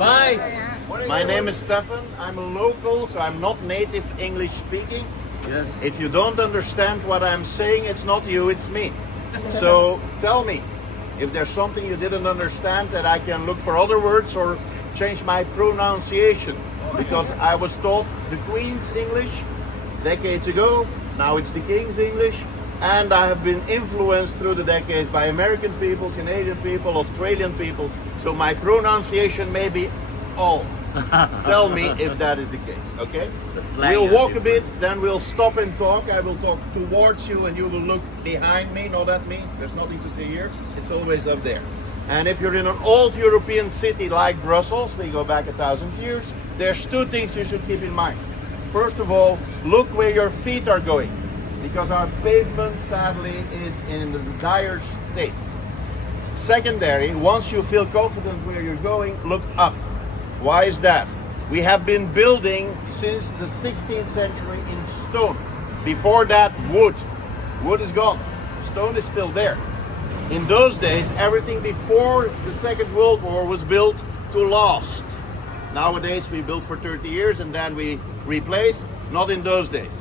Bye. My name is Stefan. I'm a local, so I'm not native English speaking. Yes. If you don't understand what I'm saying, it's not you, it's me. So tell me if there's something you didn't understand that I can look for other words or change my pronunciation. Because I was taught the Queen's English decades ago, now it's the King's English, and I have been influenced through the decades by American people, Canadian people, Australian people, so my pronunciation may be old. Tell me if that is the case, okay? The slang We'll are walk a different. bit, then we'll stop and talk. I will talk towards you and you will look behind me, not at me. There's nothing to see here. It's always up there. And if you're in an old European city like Brussels, we go back 1,000 years, there's two things you should keep in mind. First of all, look where your feet are going, because our pavement, sadly, is in a dire state. Secondary, once you feel confident where you're going, look up. Why is that? We have been building since the 16th century in stone. Before that, wood. Wood is gone. Stone is still there. In those days, everything before the Second World War was built to last. Nowadays, we build for 30 years and then we replace. Not in those days.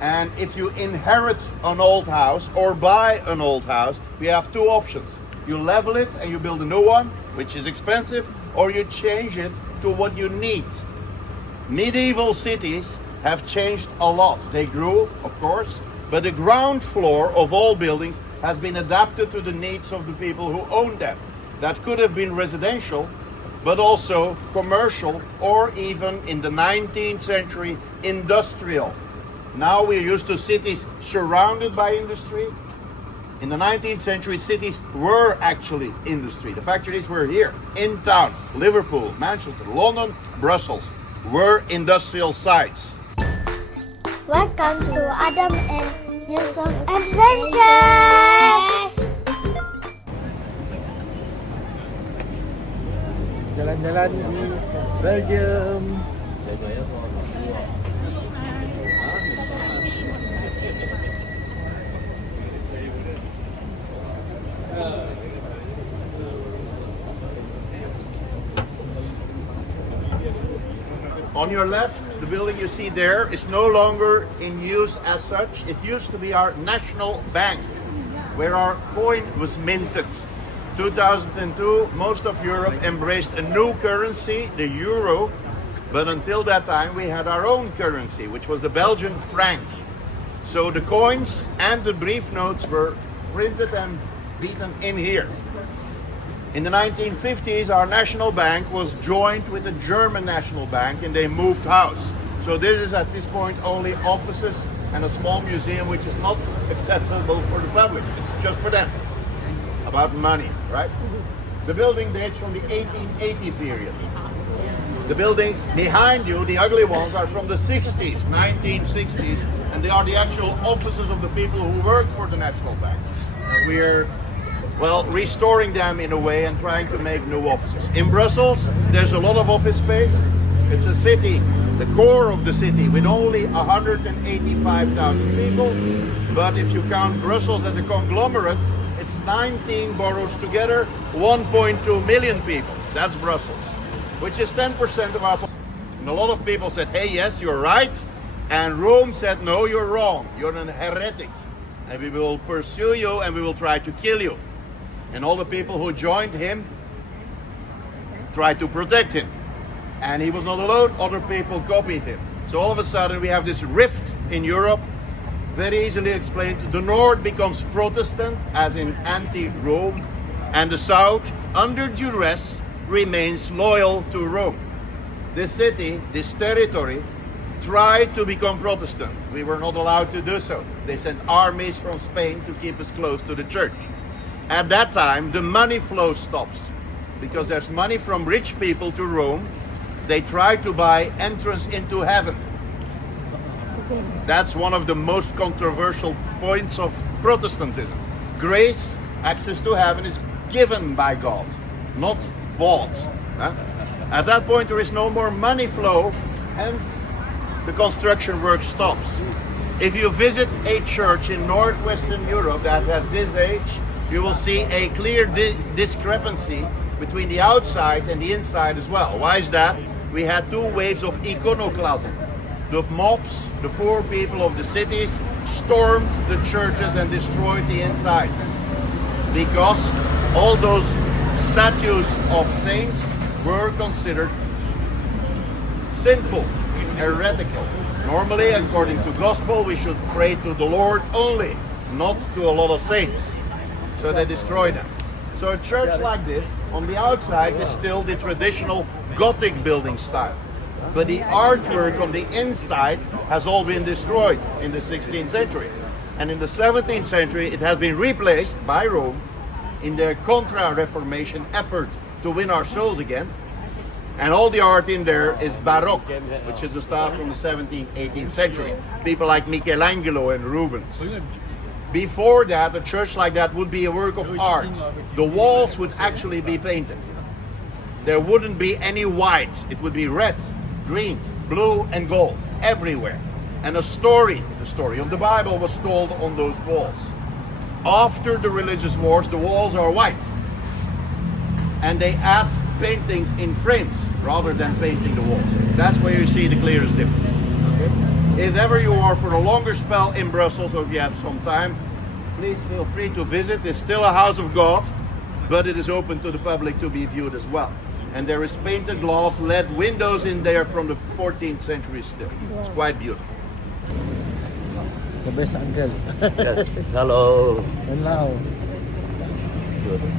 And if you inherit an old house or buy an old house, we have two options. You level it and you build a new one, which is expensive, or you change it to what you need. Medieval cities have changed a lot. They grew, of course, but the ground floor of all buildings has been adapted to the needs of the people who own them. That could have been residential, but also commercial, or even in the 19th century, industrial. Now we're used to cities surrounded by industry. In the 19th century, cities were actually industry. The factories were here, in town. Liverpool, Manchester, London, Brussels were industrial sites. Welcome to Adam and Yusuf Adventure! Jalan-jalan di Belgium. On your left, the building you see there is no longer in use as such. It used to be our national bank, where our coin was minted. 2002, most of Europe embraced a new currency, the euro, but until that time we had our own currency, which was the Belgian franc. So the coins and the brief notes were printed and beaten in here. In the 1950s, our national bank was joined with the German National Bank and they moved house. So this is at this point only offices and a small museum which is not accessible for the public. It's just for them. About money, right? The building dates from the 1880 period. The buildings behind you, the ugly ones, are from the 60s, 1960s, and they are the actual offices of the people who worked for the National Bank. And we're restoring them in a way and trying to make new offices. In Brussels, there's a lot of office space. It's a city, the core of the city, with only 185,000 people. But if you count Brussels as a conglomerate, it's 19 boroughs together, 1.2 million people. That's Brussels, which is 10% of our population. And a lot of people said, hey, yes, you're right. And Rome said, no, you're wrong. You're an heretic. And we will pursue you and we will try to kill you. And all the people who joined him tried to protect him. And he was not alone, other people copied him. So all of a sudden we have this rift in Europe, very easily explained. The north becomes Protestant, as in anti-Rome, and the south, under duress, remains loyal to Rome. This city, this territory, tried to become Protestant. We were not allowed to do so. They sent armies from Spain to keep us close to the church. At that time, the money flow stops because there's money from rich people to Rome. They try to buy entrance into heaven. That's one of the most controversial points of Protestantism. Grace, access to heaven, is given by God, not bought. At that point, there is no more money flow, hence the construction work stops. If you visit a church in northwestern Europe that has this age, you will see a clear discrepancy between the outside and the inside as well. Why is that? We had two waves of iconoclasm. The mobs, the poor people of the cities, stormed the churches and destroyed the insides. Because all those statues of saints were considered sinful, heretical. Normally, according to gospel, we should pray to the Lord only, not to a lot of saints. So they destroy them. So a church like this, on the outside, is still the traditional Gothic building style. But the artwork on the inside has all been destroyed in the 16th century. And in the 17th century, it has been replaced by Rome in their Contra-Reformation effort to win our souls again. And all the art in there is Baroque, which is a style from the 17th, 18th century. People like Michelangelo and Rubens. Before that, a church like that would be a work of art. The walls would actually be painted. There wouldn't be any white. It would be red, green, blue, and gold everywhere. And a story, the story of the Bible, was told on those walls. After the religious wars, the walls are white. And they add paintings in frames rather than painting the walls. That's where you see the clearest difference. Okay? If ever you are for a longer spell in Brussels, or if you have some time, please feel free to visit. It's still a house of God, but it is open to the public to be viewed as well. And there is painted glass, LED windows in there from the 14th century still. It's quite beautiful. The best uncle. Yes, hello. Hello.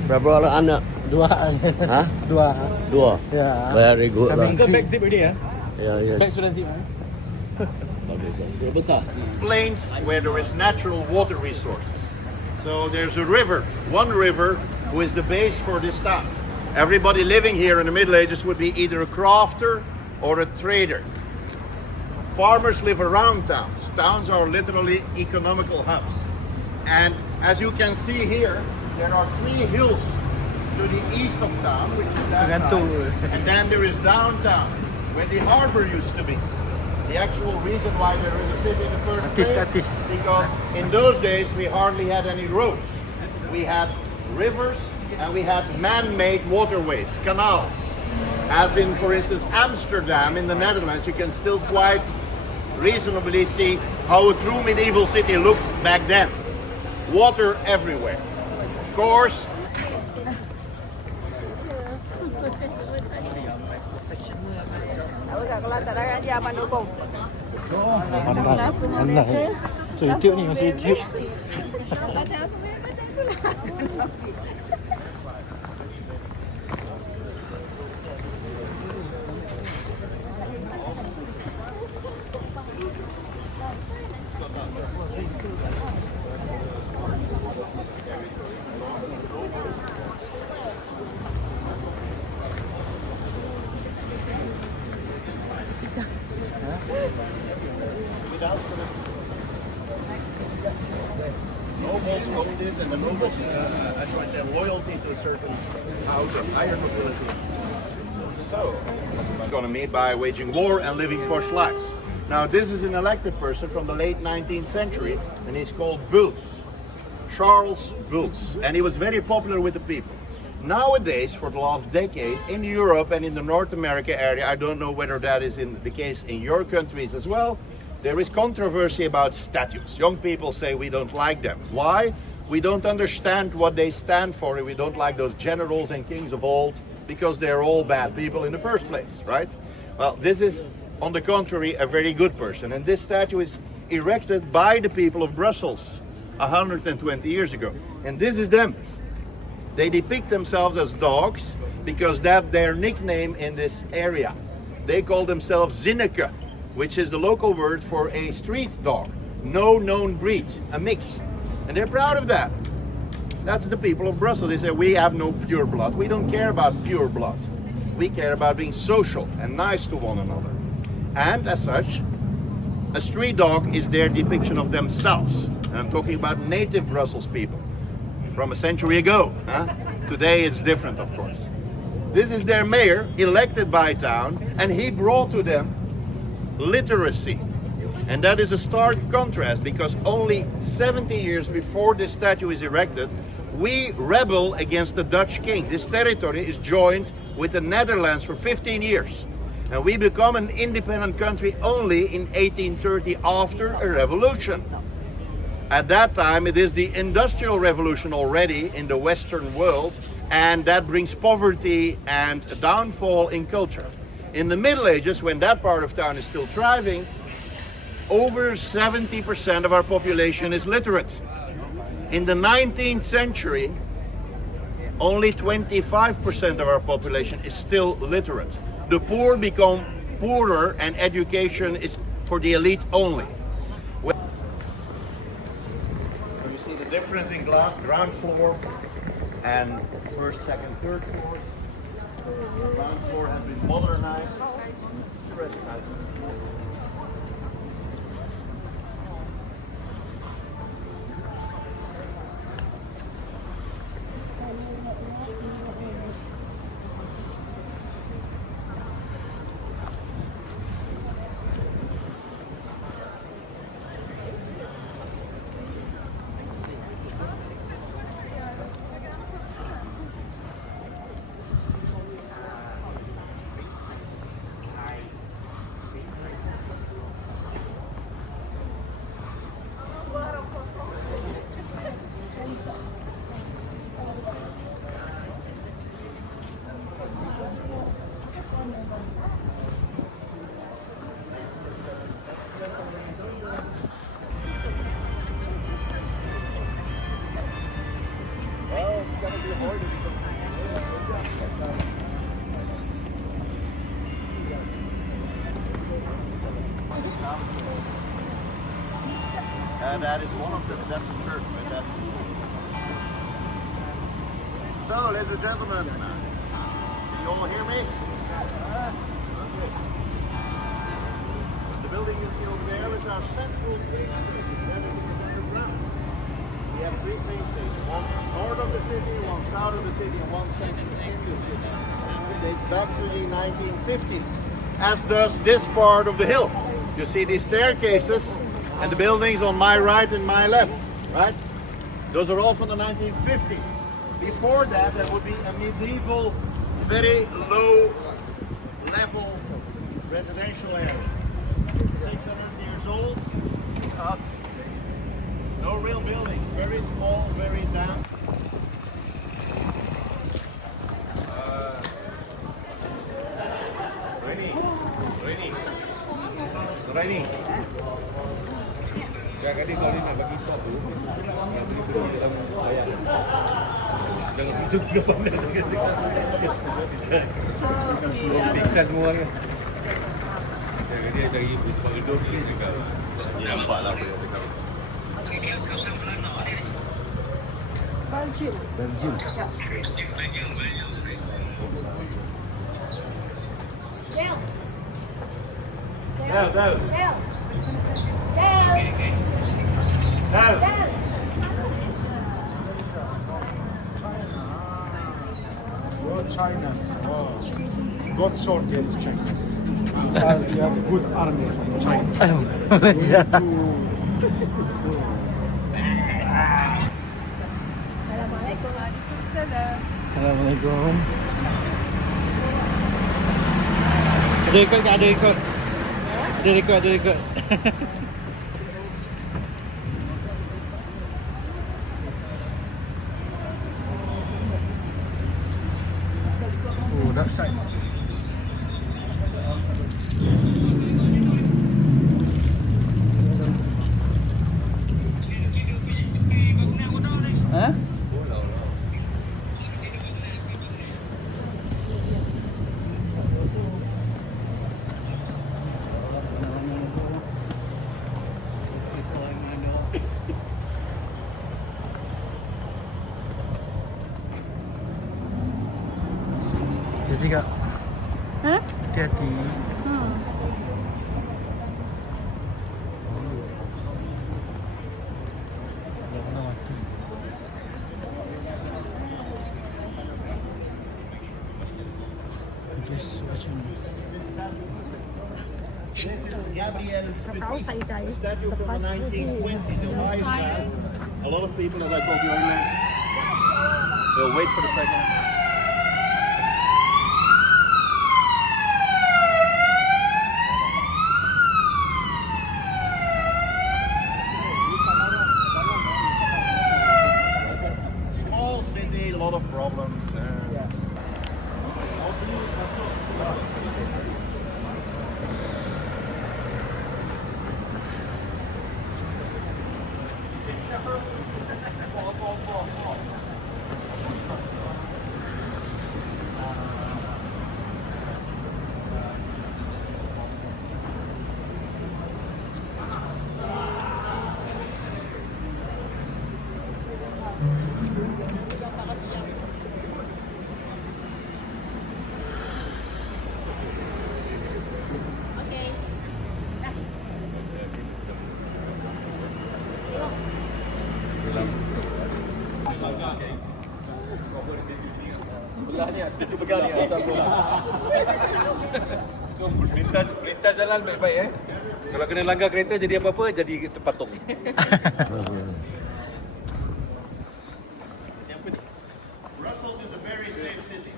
Berapa orang anak? Dua. Hah? Dua. Dua? Ya. Very good lah. Coming. Back zip already, Yeah, yes. Back sudah zip. Sudah besar. Plains where there is natural water resources. So there's a river, one river, who is the base for this town. Everybody living here in the Middle Ages would be either a crafter or a trader. Farmers live around towns. Towns are literally economical hubs. And as you can see here, there are 3 hills to the east of town, which is that side. And then there is downtown, where the harbor used to be. The actual reason why there is a city in the first place, because in those days we hardly had any roads. We had rivers and we had man-made waterways, canals. As in, for instance, Amsterdam in the Netherlands, you can still quite reasonably see how a true medieval city looked back then. Water everywhere. Of course, Pandai. So YouTube ni masih YouTube. nobles owned it, and the nobles enjoyed their loyalty to a certain house of higher nobility. So, economy by waging war and living posh lives. Now, this is an elected person from the late 19th century, and he's called Bulls, Charles Bulls, and he was very popular with the people. Nowadays, for the last decade, in Europe and in the North America area, I don't know whether that is the case in your countries as well, there is controversy about statues. Young people say we don't like them. Why? We don't understand what they stand for, and we don't like those generals and kings of old, because they're all bad people in the first place, right? Well, this is, on the contrary, a very good person, and this statue is erected by the people of Brussels 120 years ago, and this is them. They depict themselves as dogs because that's their nickname in this area. They call themselves Zinneke, which is the local word for a street dog. No known breed, a mix. And they're proud of that. That's the people of Brussels. They say, we have no pure blood. We don't care about pure blood. We care about being social and nice to one another. And as such, a street dog is their depiction of themselves. And I'm talking about native Brussels people from a century ago. Today it's different, of course. This is their mayor, elected by town, and he brought to them literacy. And that is a stark contrast, because only 70 years before this statue is erected, we rebel against the Dutch king. This territory is joined with the Netherlands for 15 years. And we become an independent country only in 1830 after a revolution. At that time, it is the Industrial Revolution already in the Western world, and that brings poverty and a downfall in culture. In the Middle Ages, when that part of town is still thriving, over 70% of our population is literate. In the 19th century, only 25% of our population is still literate. The poor become poorer and education is for the elite only. So you see the difference in ground floor and first, second, third floors. The ground floor has been modernized. That is one of them. That's a church. But that's so, ladies and gentlemen, can you all hear me? Okay. The building you see over there is our central train station. We have 3 train stations: one north of the city, one south of the city, and one section in the city. It dates back to the 1950s, as does this part of the hill. You see these staircases and the buildings on my right and my left, right? Those are all from the 1950s. Before that, there would be a medieval, very low level residential area. 600 years old, no real building, very small, very damp. Ready. Jangan dia kalau dia nak bagi top tu, nak beri benda dalam ayat. Jangan itu juga pandai sikit. Pingsan semua orang kan. Jangan dia cari tempat gedung sikit juga. Dia nampaklah apa yang dekat. Belgium. China's God soldiers Chinese. You have a good army from China. Assalamualaikum. Ada ikut ke? Ada ikut. Ada ikut. Oh, that side. Hah? Hati-hati kak. Hah? Hati-hati. Jangan mati. Guys, macam ni. This is Gabriel Petit, a statue from the 1920s in Iceland. A lot of people, as I told you earlier, We'll wait for the second. Small city, a lot of problems. Perintah jalan baik-baik Kalau kena langgar kereta jadi apa-apa jadi terpatung. Brussels is a very safe city,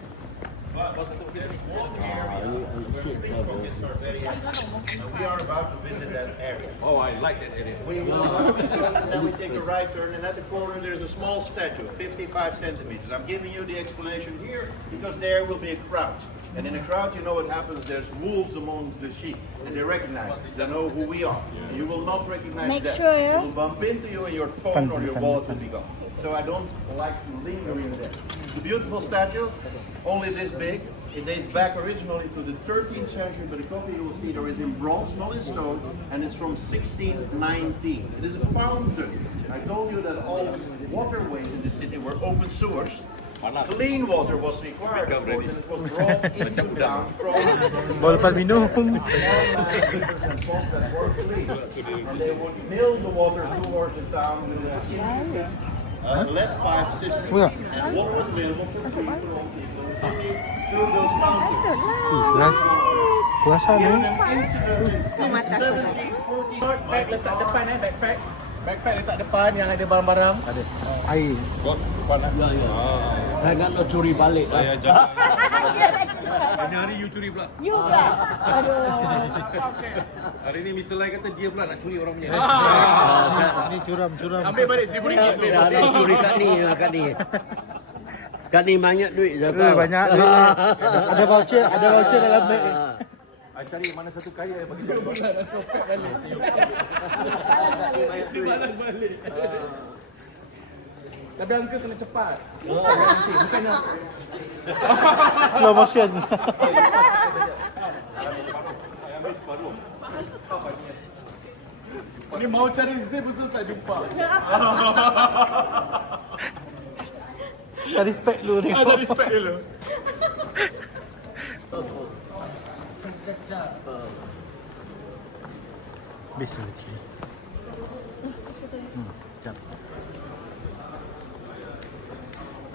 but there's one area where pickpockets are very active. And we are about to visit that area. Oh, I like that area. We will and then we take a right turn, and at the corner there's a small statue, 55 centimeters. I'm giving you the explanation here because there will be a crowd. And in a crowd, you know what happens, there's wolves among the sheep, and they recognize us, they know who we are. You will not recognize Make them. sure, They yeah? will bump into you and your phone or your wallet will be gone. So I don't like to linger in there. It's a beautiful statue, only this big. It dates back originally to the 13th century, but the copy you will see there is in bronze, not in stone, and it's from 1619. It is a fountain. I told you that all waterways in the city were open sewers. Clean water was required, of course, and it was brought into town from Baru lepas minum. and pumps that were clean. And they would mill the water towards the town with a lead pipe system. Oh, yeah. And water was available for free for all people in the city through those fountains. Puasa Given ni. an incident in 1740, Bag letak depan backpack. Backpack letak depan yang ada barang-barang. Ada air. Bos, depan lah. Saya nak lo curi balik lah. Saya jangan. Ini hari you curi pula. You pula. Aduh. Hari ni Mr. Lai kata dia pula nak curi orang punya. Ni curam. Ambil balik RM1,000 tu. Ada curi kat ni. Kat ni banyak duit Zafar. Banyak duit ni. Ada voucher dalam beg ni. I cari mana satu kaya yang bagi saya. Pula nak copet balik. Balik. Tapi uncle kena cepat. Bukan nak. Slow motion. Ni mau cari zip betul tak jumpa. Cari spek dulu ni. Cari spek dulu. Bisa cik. Sekejap.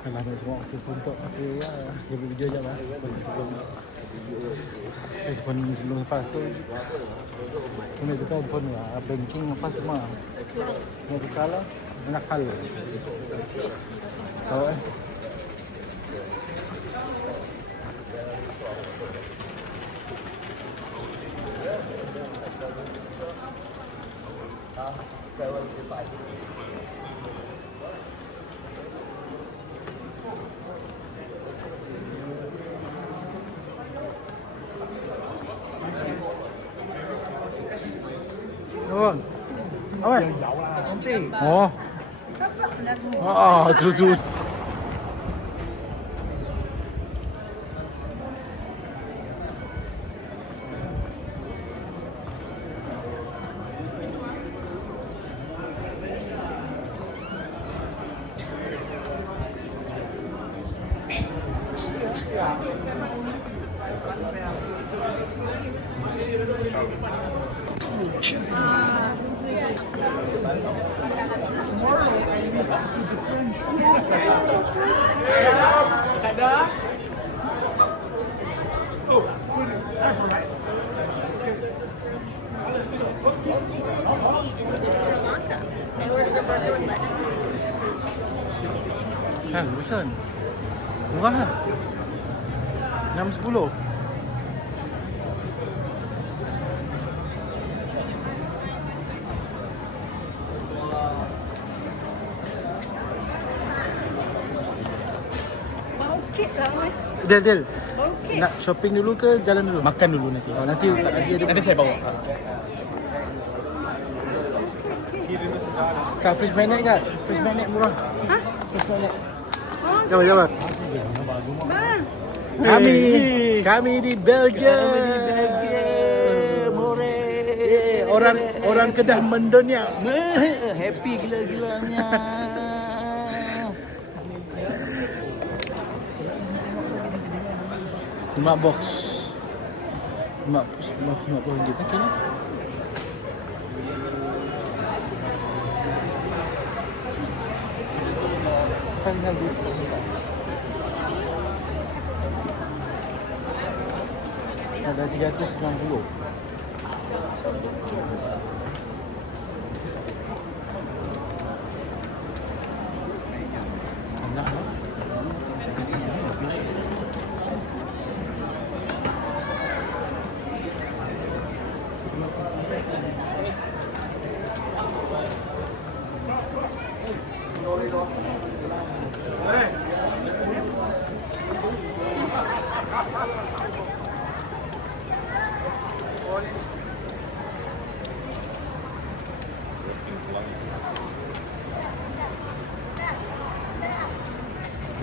Kalau ambil semua aku untuk aku ya. Dia video je lah. Telefon sebelum lepas tu. Kena tukar handphone lah. Banking apa semua. Kena tukar lah. Banyak hal. Tahu Bang. Apa? Oh. True. Kan, bosan. Murah lah. 6.10. Bangkit lah, Mat. Del. Bangkit. Nak shopping dulu ke jalan dulu? Makan dulu nanti. Oh, nanti ada. Nanti saya bawa. Kak, fish magnet kan? Fish magnet murah. Ha? Fish magnet. Oh, Jom. bang. Kami di Belgium. Orang Kedah mendunia. Happy gila-gilanya. Mak box. Mak RM50 tak kira. Kan nanti. Ada 360. Enak lah.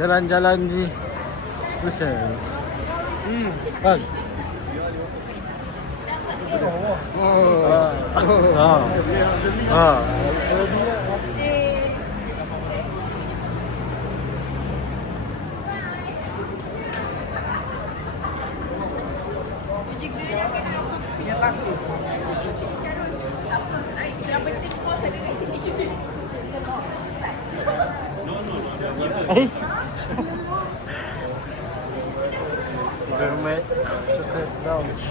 Jalan-jalan di Brussel. Bang. Gourmet chocolate lounge.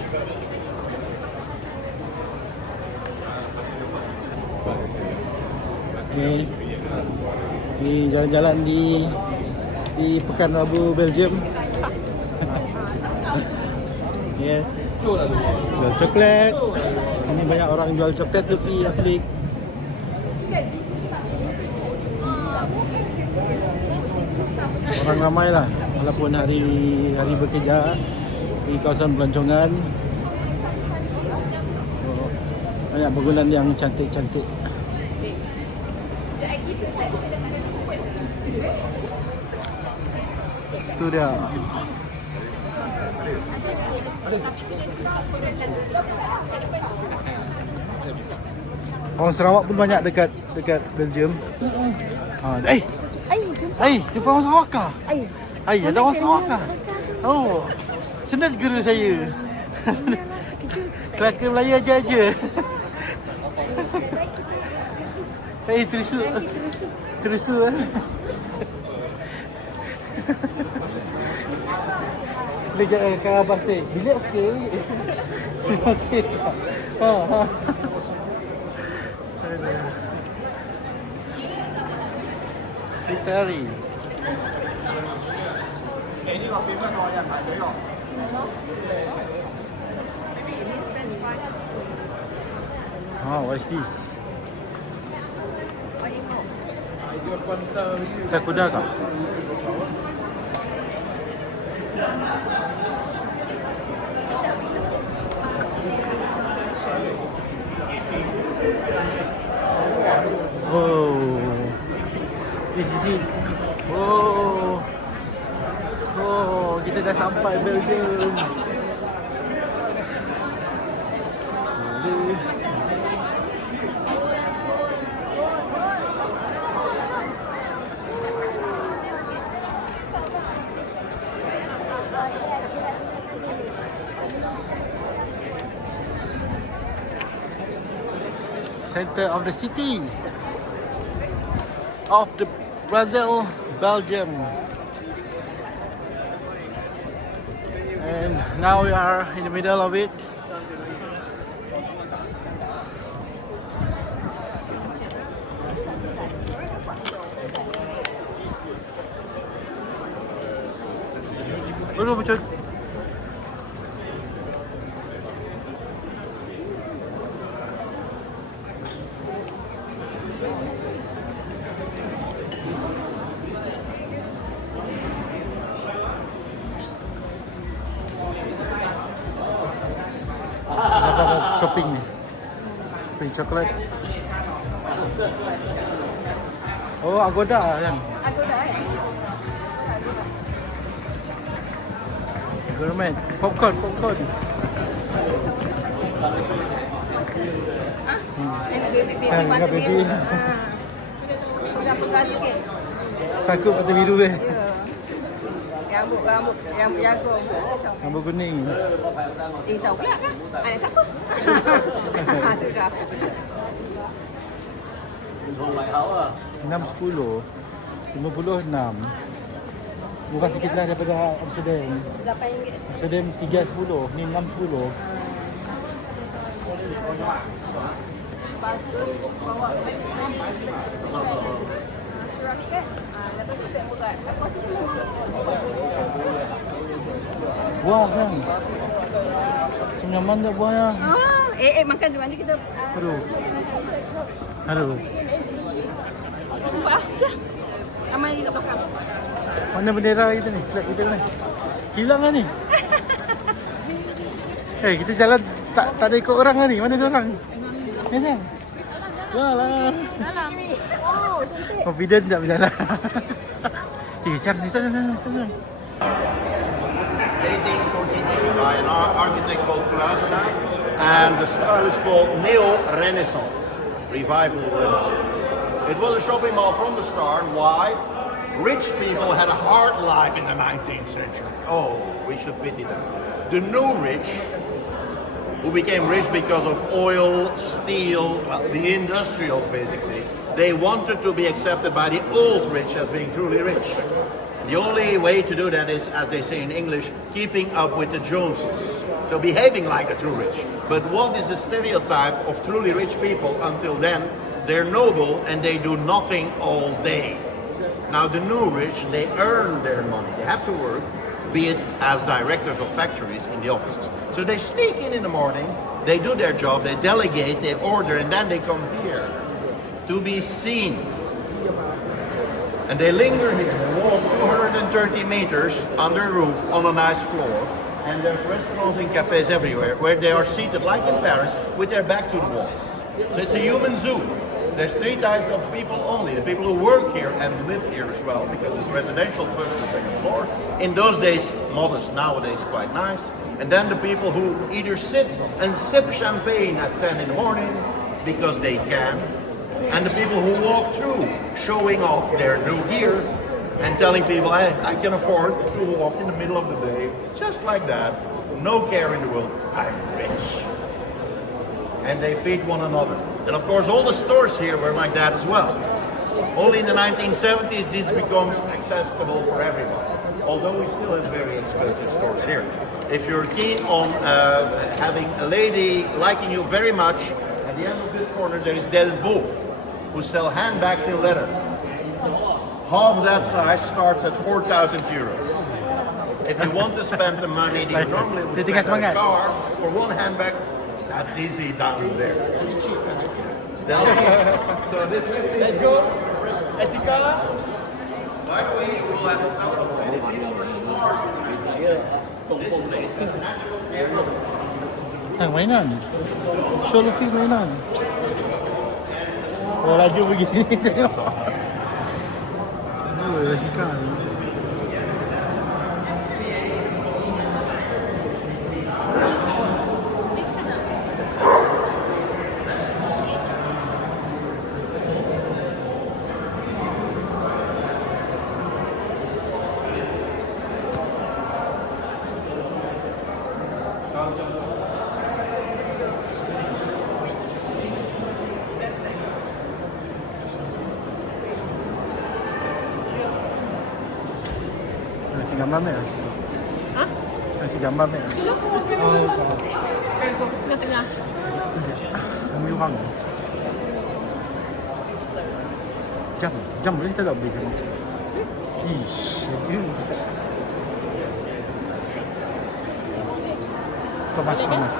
Ni jalan-jalan di Pekan Rabu Belgium. Ya. Jual coklat. Ini banyak orang jual coklat Luffy, Aflik. Orang ramai lah walaupun hari bekerja di kawasan pelancongan. Banyak bangunan yang cantik-cantik. Itu dia. Orang Sarawak pun banyak dekat Belgium. Jumpa orang Sarawak kah? Ada orang Sarawak kah? Oh. Senang guru saya. Kelakar Melayu aja. Terusu. Dekat Kak Abbas ni. Bilik okey. Okey. Fritari. Ini lo famous or yang ada yo. What is this? Tak kuda kah? Oh, this is it. Oh, kita dah sampai Belgium. Center of the city of the Brussel, Belgium. And now we are in the middle of it. Aduh macam apa shopping ni. Shopping coklat. Oh, Agoda kan. Agoda Gourmet. Popcorn. Enak baby Ah, mata baby. biru. Pegang-pegang sikit. Sakut mata biru eh. Ya. Rambut jagung. Rambut kuning. Risau pula kan? Anak siapa? Sudah. 6.10 56 murah sikit lah daripada Amsterdam. RM8 Amsterdam 3.10 ni 6.10. Lepas tu bawa balik ceramic kan? Lepas tu tak murah. Aku rasa macam Buah kan macam nyaman tak buahnya. makan tu nanti kita Aduh sumpah. Dah. Amal lagi kat belakang. mana bendera kita ni, flag kita ni hilang lah ni. Kita jalan tak ada ikut orang lah ni. Mana dia orang? Ni kan? Lah. Confident tak berjalan. Siap. 1848 by an architect called Pallace, and the style is called Neo-Renaissance, Revival Renaissance. It was a shopping mall from the start. Why? Rich people had a hard life in the 19th century. Oh, we should pity them. The new rich, who became rich because of oil, steel, well, the industrials basically, they wanted to be accepted by the old rich as being truly rich. The only way to do that is, as they say in English, keeping up with the Joneses. So behaving like the true rich. But what is the stereotype of truly rich people until then? They're noble and they do nothing all day. Now the new rich, they earn their money. They have to work, be it as directors of factories in the offices. So they sneak in the morning, they do their job, they delegate, they order, and then they come here to be seen. And they linger here. They walk 230 meters under a roof on a nice floor. And there's restaurants and cafes everywhere where they are seated like in Paris with their back to the walls. So it's a human zoo. There's three types of people only. The people who work here and live here as well, because it's residential first and second floor. In those days, modest, nowadays quite nice. And then the people who either sit and sip champagne at 10 in the morning because they can. And the people who walk through, showing off their new gear and telling people, hey, I can afford to walk in the middle of the day, just like that. No care in the world. I'm rich. And they feed one another. And of course, all the stores here were like that as well. Only in the 1970s, this becomes acceptable for everyone. Although we still have very expensive stores here. If you're keen on having a lady liking you very much, at the end of this corner there is Delvaux, who sell handbags in leather. Half that size starts at 4,000 euros. If you want to spend the money that you normally would spend on a car for one handbag, that's easy down there. So this Let's go. Etika. By the way, you will have a telephone. If people were smart, this place has natural Mainan. Show Luffy mainan. Oh, laju begini tengok. Oh, rasikal. Nasi gambar mek. Hah? Nasi gambar mek. Tengah-tengah. Ambil orang. Jam boleh kita tak beli sama. Ish, jom. Kemas-kemas.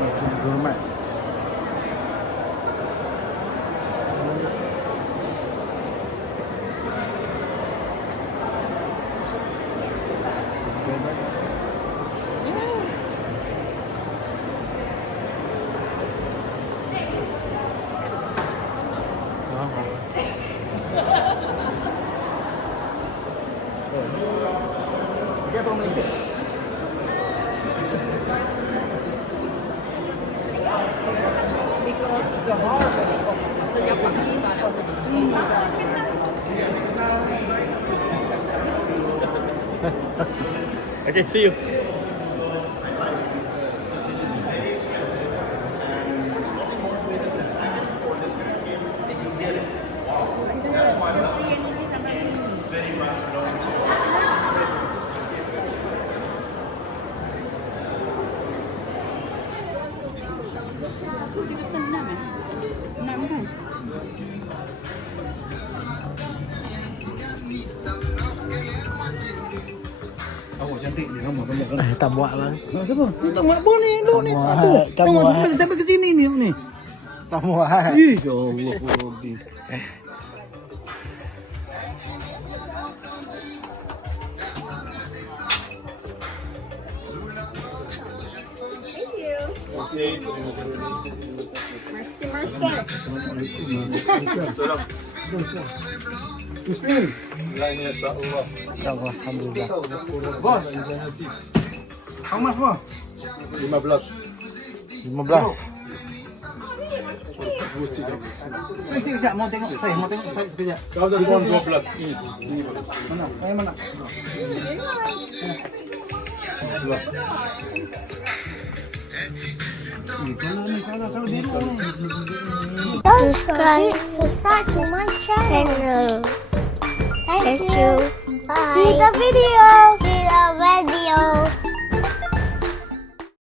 Macam gourmet. Because the harvest of the Japanese was extremely bad. Okay, see you. Tak buat lah. Tak buat apa ni? Duk ni. Tak Tengok buat. sampai ke sini ni. Tak buat. Ih, ya Allah. Rabbi. Alhamdulillah. Bos. How much bos? 15. 15. Sekejap, mau tengok saya sekejap. Kau dah pun 12. Mana? Saya mana? Subscribe to my channel. Thank you. Bye. See the video.